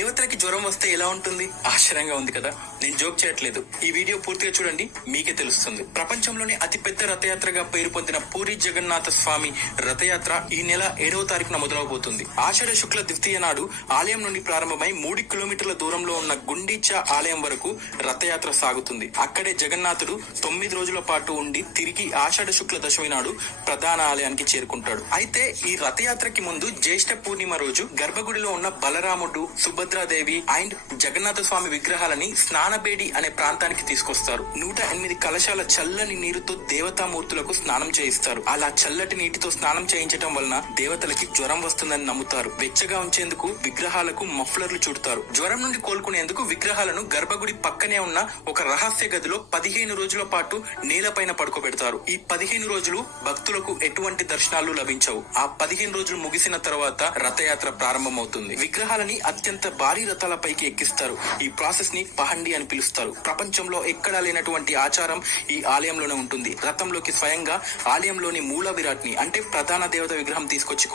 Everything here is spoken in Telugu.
దేవతలకి జ్వరం వస్తే ఎలా ఉంటుంది? ఆశ్చర్యంగా ఉంది కదా. నేను జోక్ చేయట్లేదు, ఈ వీడియో పూర్తిగా చూడండి, మీకే తెలుస్తుంది. ప్రపంచంలోనే అతిపెద్ద రథయాత్రగా పేరు పొందిన పూరి జగన్నాథ స్వామి రథయాత్ర ఈ నెల 7వ తారీఖున మొదలవబోతుంది. ఆషాఢ శుక్ల ద్వితీయ నాడు ఆలయం నుండి ప్రారంభమై 3 కిలోమీటర్ల దూరంలో ఉన్న గుండీచా ఆలయం వరకు రథయాత్ర సాగుతుంది. అక్కడే జగన్నాథుడు 9 రోజుల పాటు ఉండి తిరిగి ఆషాఢ శుక్ల దశమి నాడు ప్రధాన ఆలయానికి చేరుకుంటాడు. అయితే ఈ రథయాత్రకి ముందు జ్యేష్ఠ పూర్ణిమ రోజు గర్భగుడిలో ఉన్న బలరాముడు, సుభద్రాదేవి అండ్ జగన్నాథ స్వామి విగ్రహాలని స్నానబేడి అనే ప్రాంతానికి తీసుకొస్తారు. 108 కలశాల చల్లని నీరుతో దేవతామూర్తులకు స్నానం చేయిస్తారు. అలా చల్లటి నీటితో స్నానం చేయించడం వలన దేవతలకి జ్వరం వస్తుందని నమ్ముతారు. వెచ్చగా ఉంచేందుకు విగ్రహాలకు మఫ్లర్లు చుడతారు. జ్వరం నుండి కోలుకునేందుకు విగ్రహాలను గర్భగుడి పక్కనే ఉన్న ఒక రహస్య గదిలో 15 రోజుల పాటు నేలపైన పడుకోబెడతారు. ఈ 15 రోజులు భక్తులకు ఎటువంటి దర్శనాలు లభించవు. ఆ 15 రోజులు ముగిసిన తర్వాత రథయాత్ర ప్రారంభమవుతుంది. విగ్రహాలని అత్యంత భారీ రథాలపైకి ఎక్కిస్తారు. ఈ ప్రాసెస్ ని పహండి అని పిలుస్తారు. ప్రపంచంలో ఎక్కడా లేనటువంటి ఆచారం ఈ ఆలయంలోనే ఉంటుంది. రథంలోకి స్వయంగా ఆలయంలోని మూల విరాట్ని అంటే ప్రధాన దేవత విగ్రహం తీసుకొచ్చి